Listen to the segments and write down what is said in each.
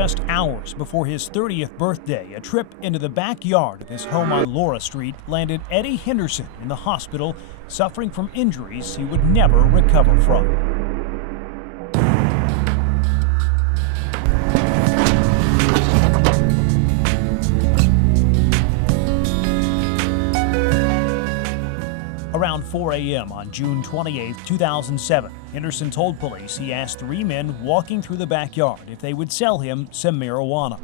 Just hours before his 30th birthday, a trip into the backyard of his home on Laura Street landed Eddie Henderson in the hospital, suffering from injuries he would never recover from. Around 4 a.m. on June 28, 2007, Henderson told police he asked 3 men walking through the backyard if they would sell him some marijuana.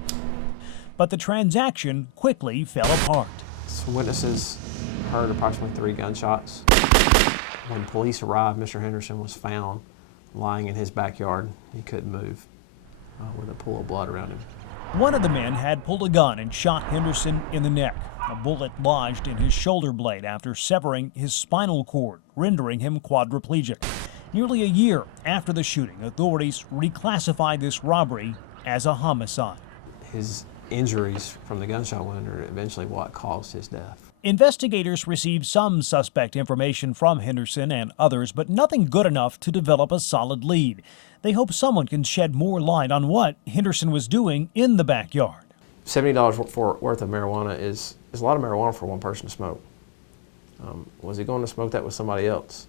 But the transaction quickly fell apart. Some witnesses heard approximately 3 gunshots. When police arrived, Mr. Henderson was found lying in his backyard. He couldn't move with a pool of blood around him. One of the men had pulled a gun and shot Henderson in the neck. A bullet lodged in his shoulder blade after severing his spinal cord, rendering him quadriplegic. Nearly a year after the shooting, authorities reclassified this robbery as a homicide. His injuries from the gunshot wound are eventually what caused his death. Investigators received some suspect information from Henderson and others, but nothing good enough to develop a solid lead. They hope someone can shed more light on what Henderson was doing in the backyard. $70 worth of marijuana is a lot of marijuana for one person to smoke. Was he going to smoke that with somebody else?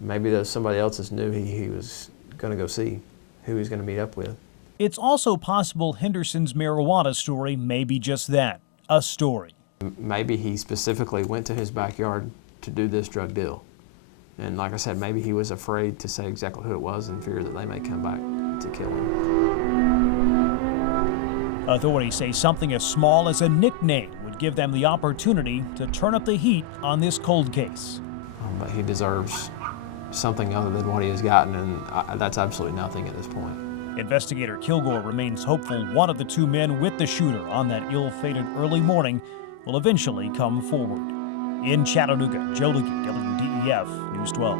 Maybe those somebody else's knew he was going to go see who he's going to meet up with. It's also possible Henderson's marijuana story may be just that, a story. Maybe he specifically went to his backyard to do this drug deal. And like I said, maybe he was afraid to say exactly who it was and feared that they may come back to kill him. Authorities say something as small as a nickname would give them the opportunity to turn up the heat on this cold case. But he deserves something other than what he has gotten, and that's absolutely nothing at this point. Investigator Kilgore remains hopeful one of the 2 men with the shooter on that ill-fated early morning will eventually come forward. In Chattanooga, Joe Leakey, WDEF News 12.